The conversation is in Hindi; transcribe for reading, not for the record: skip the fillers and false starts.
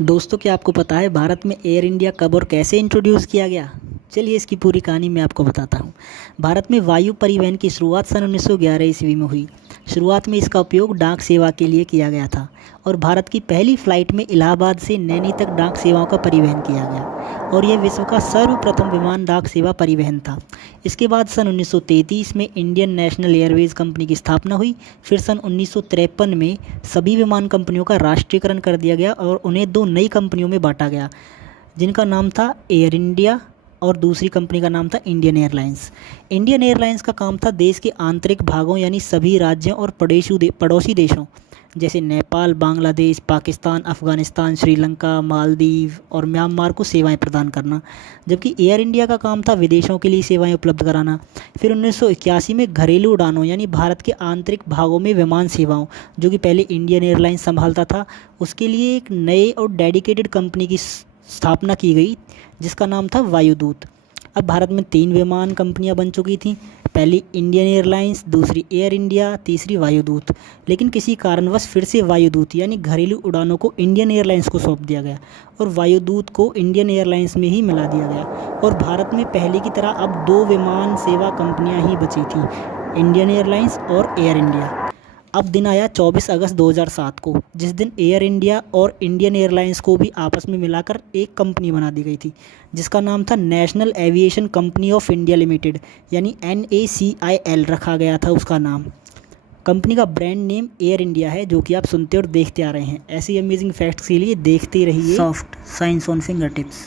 दोस्तों, क्या आपको पता है भारत में एयर इंडिया कब और कैसे इंट्रोड्यूस किया गया? चलिए इसकी पूरी कहानी मैं आपको बताता हूँ। भारत में वायु परिवहन की शुरुआत सन 1911 ईस्वी में हुई। शुरुआत में इसका उपयोग डाक सेवा के लिए किया गया था और भारत की पहली फ़्लाइट में इलाहाबाद से नैनी तक डाक सेवाओं का परिवहन किया गया और यह विश्व का सर्वप्रथम विमान डाक सेवा परिवहन था। इसके बाद सन 1933 में इंडियन नेशनल एयरवेज़ कंपनी की स्थापना हुई। फिर सन 1953 में सभी विमान कंपनियों का राष्ट्रीयकरण कर दिया गया और उन्हें दो नई कंपनियों में बांटा गया, जिनका नाम था एयर इंडिया और दूसरी कंपनी का नाम था इंडियन एयरलाइंस। इंडियन एयरलाइंस का काम था देश के आंतरिक भागों यानी सभी राज्यों और पड़ोसी देशों जैसे नेपाल, बांग्लादेश, पाकिस्तान, अफ़गानिस्तान, श्रीलंका, मालदीव और म्यांमार को सेवाएं प्रदान करना, जबकि एयर इंडिया का काम था विदेशों के लिए सेवाएं उपलब्ध कराना। फिर 1981 में घरेलू उड़ानों यानी भारत के आंतरिक भागों में विमान सेवाओं, जो कि पहले इंडियन एयरलाइंस संभालता था, उसके लिए एक नए और डेडिकेटेड कंपनी की स्थापना की गई, जिसका नाम था वायुदूत। अब भारत में 3 विमान कंपनियां बन चुकी थीं, पहली इंडियन एयरलाइंस, दूसरी एयर इंडिया, तीसरी वायुदूत। लेकिन किसी कारणवश फिर से वायुदूत यानी घरेलू उड़ानों को इंडियन एयरलाइंस को सौंप दिया गया और वायुदूत को इंडियन एयरलाइंस में ही मिला दिया गया और भारत में पहले की तरह अब 2 विमान सेवा कंपनियां ही बची थीं, इंडियन एयरलाइंस और एयर इंडिया। अब दिन आया 24 अगस्त 2007 को, जिस दिन एयर इंडिया और इंडियन एयरलाइंस को भी आपस में मिलाकर एक कंपनी बना दी गई थी, जिसका नाम था national aviation company of India limited यानी NACIL रखा गया था उसका नाम। कंपनी का ब्रांड नेम एयर इंडिया है, जो कि आप सुनते और देखते आ रहे हैं। ऐसी अमेजिंग फैक्ट्स के लिए देखते रहिए soft science on finger tips.